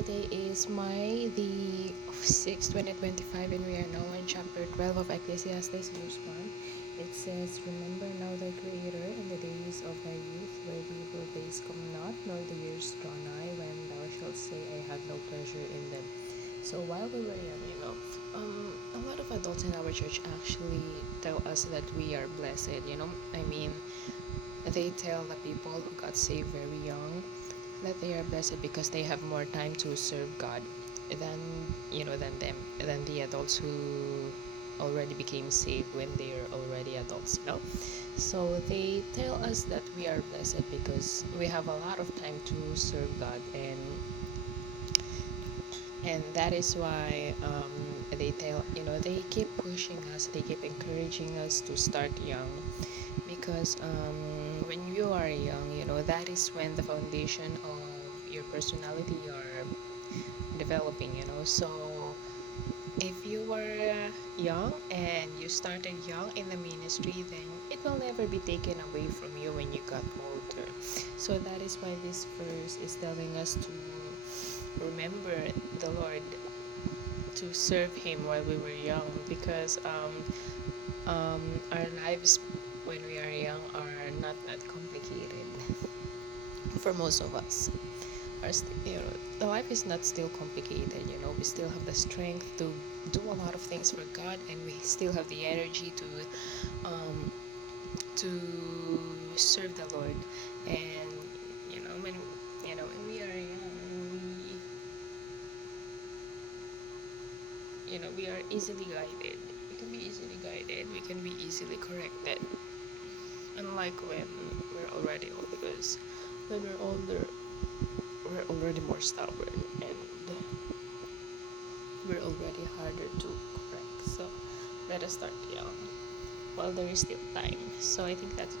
today is May the 6th, 2025, and we are now in chapter 12 of Ecclesiastes, verse 1. It says, Remember now thy Creator in the days of thy youth, where the evil days come not, nor the years draw nigh, when thou shalt say, I had no pleasure in them. So while we were young, a lot of adults in our church actually tell us that we are blessed. I mean, they tell the people who got saved very young that they are blessed because they have more time to serve God than than the adults who already became saved when they are already adults. So they tell us that we are blessed because we have a lot of time to serve God, and that is why they keep pushing us, they keep encouraging us to start young, because when you are young, that is when the foundation of your personality are developing. So if you were young and you started young in the ministry, then it will never be taken away from you when you got older. So that is why this verse is telling us to remember the Lord, to serve Him while we were young, because our lives when we are young are not that complicated for most of us. The life is not still complicated. We still have the strength to do a lot of things for God, and we still have the energy um, to serve the Lord. And when we are young, we are easily guided. We can be easily guided. We can be easily corrected. Unlike when we're already old, because when we're older, we're already more stubborn, and we're already harder to correct. So let us start young while there is still time. So I think that's